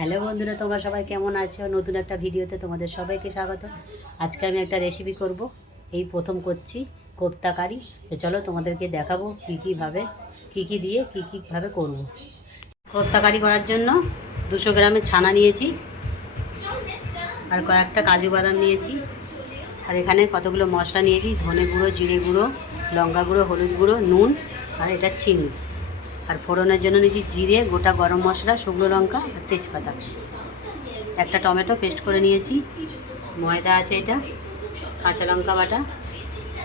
Hello বন্ধুরা, তোমরা সবাই কেমন আছো? নতুন একটা ভিডিওতে তোমাদের সবাইকে স্বাগত। আজকে আমি একটা রেসিপি করব। এই প্রথম করছি কোপ্তা কারি। তো চলো তোমাদেরকে দেখাবো কী কীভাবে কী কী দিয়ে, কী কীভাবে করব। কোপ্তা কারি করার জন্য দুশো গ্রামের ছানা নিয়েছি আর কয়েকটা কাজু বাদাম নিয়েছি। আর এখানে কতগুলো মশলা নিয়েছি? ধনে গুঁড়ো, জিরে গুঁড়ো, লঙ্কা গুঁড়ো, হলুদ গুঁড়ো, নুন আর এটা চিনি। আর ফোড়নের জন্য নিয়েছি জিরে, গোটা গরম মশলা, শুকনো লঙ্কা আর তেজপাতা। একটা টমেটো পেস্ট করে নিয়েছি। ময়দা আছে এটা, কাঁচা লঙ্কা বাটা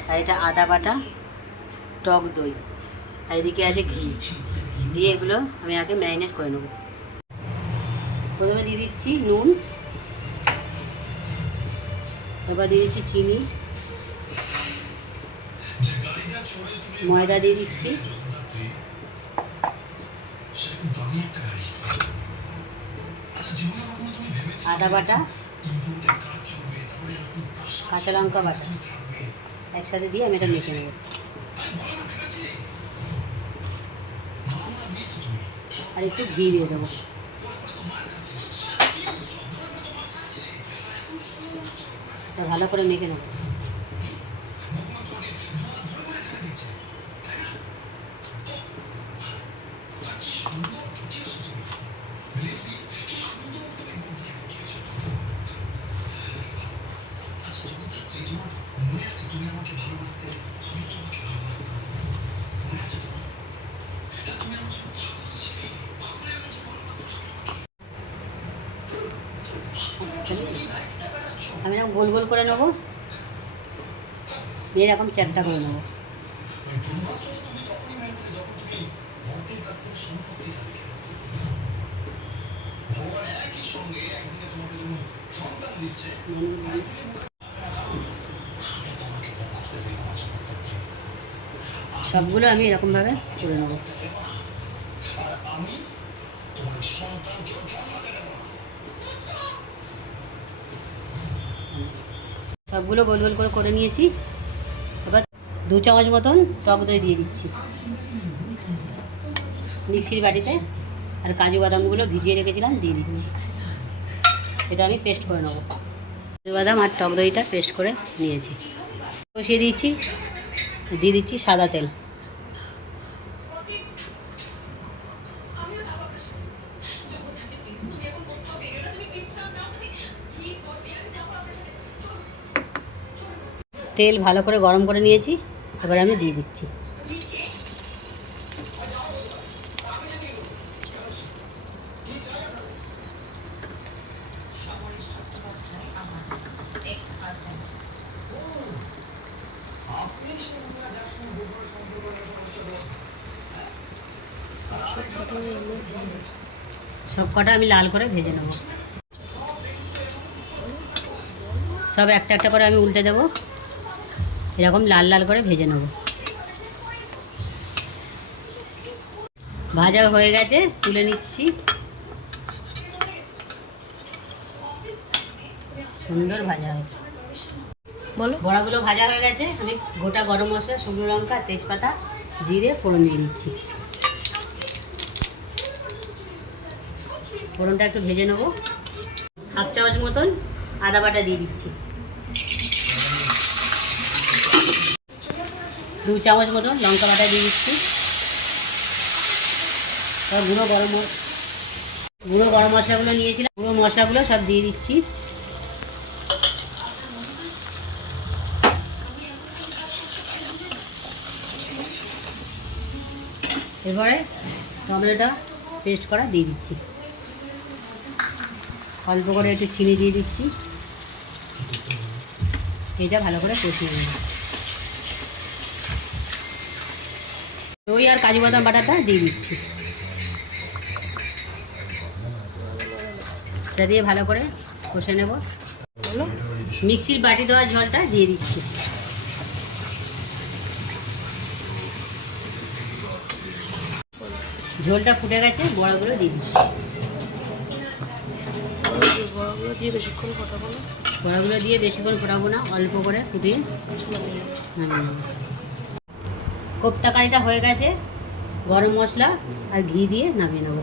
আর এটা আদা বাটা, টক দই। আর এদিকে আছে ঘি। দিয়ে এগুলো আমি আগে ম্যারিনেট করে নেব। প্রথমে দিয়ে দিচ্ছি নুন। এবার দিয়ে দিচ্ছি চিনি। ময়দা দিয়ে দিচ্ছি। আদা বাটা? কাঁচা লঙ্কা বাটা। একসাথে দিয়ে আমি এটা মেখে নেব। আর একটু ঘি দিয়ে দেবো। এটা ভালো করে মেখে নেব। আমি এরকম গোল গোল করে নেব। এরকম চ্যাপটা করে নেব। সবগুলো আমি এরকমভাবে করে নেব। সবগুলো গোল গোল করে করে নিয়েছি। এবার দু চামচ মতন টক দই দিয়ে দিচ্ছি। মিক্সির বাটিতে আর কাজু বাদামগুলো ভিজিয়ে রেখেছিলাম, দিয়ে দিচ্ছি। এটা আমি পেস্ট করে নেব। কাজু বাদাম আর টক দইটা পেস্ট করে নিয়েছি। কষিয়ে দিচ্ছি, দিয়ে দিচ্ছি সাদা তেল। তেল ভালো করে গরম করে নিয়েছি, এবার আমি দিয়ে দিচ্ছি। সব কটা আমি লাল করে ভেজে নেব। সব একটা একটা করে আমি উল্টে দেবো। এরকম লাল লাল করে ভেজে নেব। ভাজা হয়ে গেছে তুলে নিচ্ছি। সুন্দর ভাজা হয়েছে। বলো। বড়াগুলো ভাজা হয়ে গেছে আমি গোটা গরম মশলা শুকনো লঙ্কা তেজপাতা জিরে ফোড়ন দিয়ে দিচ্ছি। ফোড়নটা একটু ভেজে নেব। হাফ চামচ মতন আদা বাটা দিয়ে দিচ্ছি। দু চামচ মতো লঙ্কা বাটা দিয়ে দিচ্ছি। তারপর গুঁড়ো গরম গুঁড়ো গরম মশলাগুলো নিয়েছিলাম, গুঁড়ো মশলাগুলো সব দিয়ে দিচ্ছি। এরপরে টমেটোটা পেস্ট করা দিয়ে দিচ্ছি। অল্প করে একটু চিনি দিয়ে দিচ্ছি। এটা ভালো করে কষিয়ে নেব দই আর কাজু বাদাম বাটাটা দিয়ে দিচ্ছি। এটা দিয়ে ভালো করে কষে নেব। মিক্সির বাটি দেওয়া জলটা দিয়ে দিচ্ছি। ঝোলটা ফুটে গেছে, বড়াগুলো দিয়ে দিচ্ছি। বড়গুলো দিয়ে বেশিক্ষণ ফোটাবো দিয়ে বেশিক্ষণ ফোটাবো না, অল্প করে ফুটিয়ে কোপ্তা কারিটা হয়ে গেছে গরম মশলা আর ঘি দিয়ে নামিয়ে নেব।